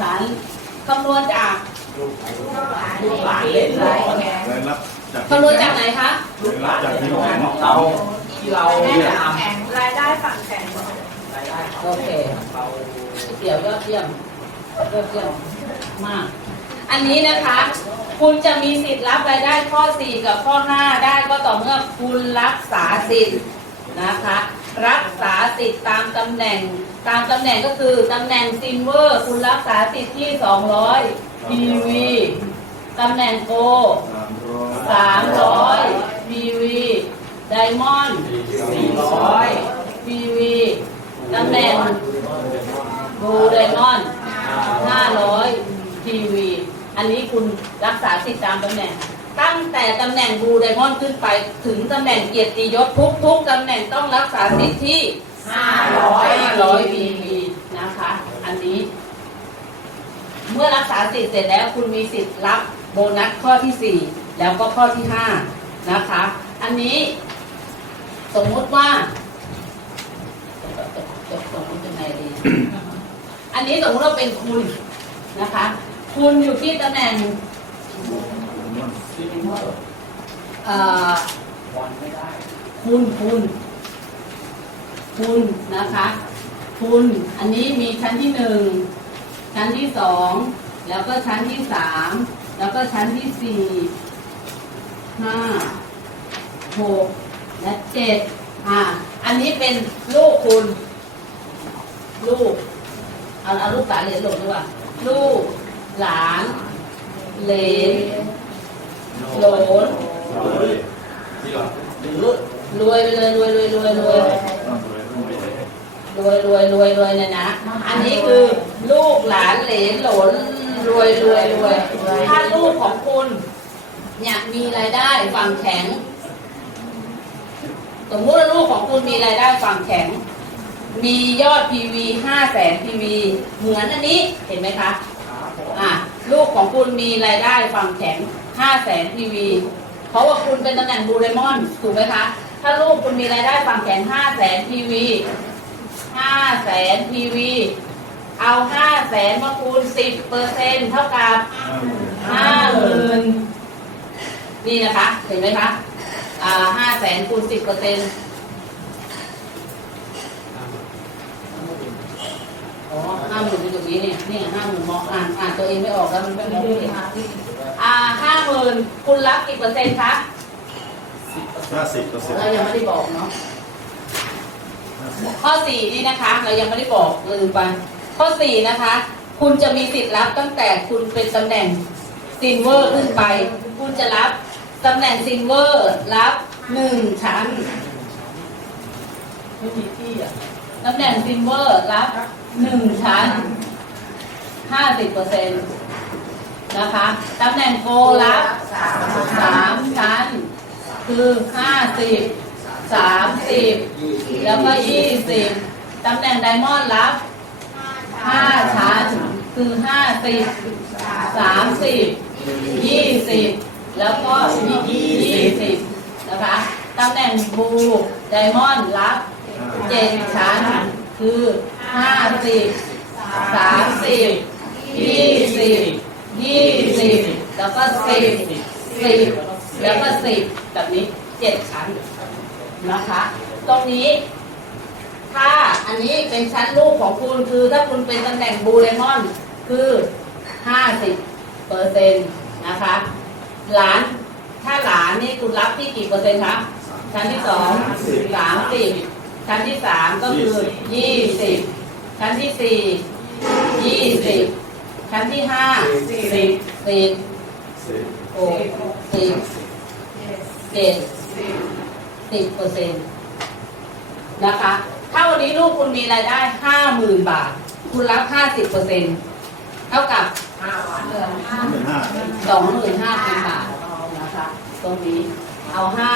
ชั้นคำนวณจากลูกหลานเล่นร้อยรายรับจากคำนวณจากไหนคะ รายรับจากที่แข็งเราที่เราเนี่ยจะทแข็งรายได้ฝั่งแข็งรายได้โอเคเราเดี๋ยวยอดเยี่ยมยอดเยี่ยมมาก อันนี้นะคะ คุณจะมีสิทธิ์รับรายได้ข้อ 4 กับข้อ 5 ได้ก็ต่อเมื่อคุณรักษาสิทธิ์นะคะ รักษาสิทธิ์ตามตำแหน่ง ตามตำแหน่งก็คือตำแหน่งซินเวอร์คุณรักษาสิทธิ์ที่200 PV ตำแหน่งโกสามร้อย300 PV ไดมอนด์สี่ร้อย PV ตำแหน่งบูไดมอนด์500 PV อันนี้คุณรักษาสิทธิ์ตามตำแหน่ง ตั้งแต่ตำแหน่งบูไดมอนด์ขึ้นไปถึงตำแหน่งเกียรติยศทุกทุกๆตำแหน่งต้องรักษาสิทธิ์ที่500 500 PV นะคะ อันนี้ เมื่อรักษาสิทธิ์เสร็จแล้วคุณมีสิทธิ์รับโบนัสข้อที่ 4 แล้วก็ข้อที่ 5 นะคะ อันนี้ สมมุติว่าจบสมมุติยังไงดี อันนี้สมมติว่าเป็นคุณนะคะ คุณอยู่ที่ตำแหน่ง เอ่อคุณคุณคุณนะคะคุณอันนี้มีชั้นที่หนึ่งชั้นที่สองแล้วก็ชั้นที่สามแล้วก็ชั้นที่สี่ห้าหกและเจ็ดอ่า อันนี้เป็นลูกคุณ ลูก เอาเอาลูกหลาเหลนหลงดีกว่า ลูก หลาน เหลน หลนที่เราหรือรวยไปเลยรวยรวยรวยรวยรวยรวยรวยรวยเนี่ยนะ อันนี้คือลูกหลานเหลนหลนรวยรวยรวยถ้าลูกของคุณเนี่ยมีรายได้ฝั่งแข็ง สมมติว่าลูกของคุณมีรายได้ฝั่งแข็ง มียอด PV 5แสน PV เหมือนอันนี้เห็นไหมคะอะลูกของคุณมีรายได้ฝั่งแข็ง5แสนทีวี เพราะว่าคุณเป็นตำแหน่งบูเรมอน ถูกไหมคะ ถ้าลูกคุณมีรายได้ฝั่งแข็ง5แสน PV 5แสนทีวี เอา5แสนมาคูณ10เปอร์เซ็นเท่ากับห้าหมื่นนี่นะคะ เห็นไหมคะ อ่าห้าแสนคูณสิบเปอร์เซ็นต์อ๋อ ห้าหมื่นเป็นตรงนี้เนี่ยนี่ห้าหมื่นมองอ่านอ่านตัวเองไม่ออกแล้วมันไม่มองไม่เห็นอ่าห้าหมื่นคุณรับกี่เปอร์เซ็นต์คะห้าสิบเปอร์เซ็นต์เรายังไม่ได้บอกเนาะข้อสี่นี่นะคะ เรายังไม่ได้บอกลืมไปข้อสี่นะคะ คุณจะมีสิทธิ์รับตั้งแต่คุณเป็นตำแหน่งซินเวอร์ขึ้นไป คุณจะรับตำแหน่งซินเวอร์รับหนึ่งชั้นไม่มีที่อะ ตำแหน่งซินเวอร์รับหนึ่งชั้นห้าสิบเปอร์เซ็นต์นะคะตำแหน่งโกรับสามชั้น คือห้าสิบสามสิบแล้วก็ยี่สิบตำแหน่งไดมอนด์รับห้าชั้น คือห้าสิบสามสิบยี่สิบแล้วก็ยี่สิบนะคะตำแหน่งบูไดมอนด์รับ เจ็ดชั้น คือห้าสิบสามสิบยี่สิบยี่สิบแล้วก็สิบสิบแล้วก็สิบแบบนี้เจ็ดชั้นนะคะ ตรงนี้ ถ้าอันนี้เป็นชั้นลูกของคุณคือถ้าคุณเป็นตำแหน่งบูเรมอน คือ50เปอร์เซ็นต์นะคะ หลานถ้าหลานนี่คุณรับที่กี่เปอร์เซ็นต์คะชั้นที่สองสามสิบ ชั้นที่สามก็คือยี่สิบชั้นที่สี่ยี่สิบชั้นที่ห้าสิบสิบโอ้สิบเจ็ดสิบเปอร์เซ็นต์นะคะถ้าวันนี้ลูกคุณมีรายได้ห้าหมื่นบาท คุณรับห้าสิบเปอร์เซ็นต์เท่ากับหมื่นห้าสองหมื่นห้าพันบาทนะคะตรงนี้เอาห้า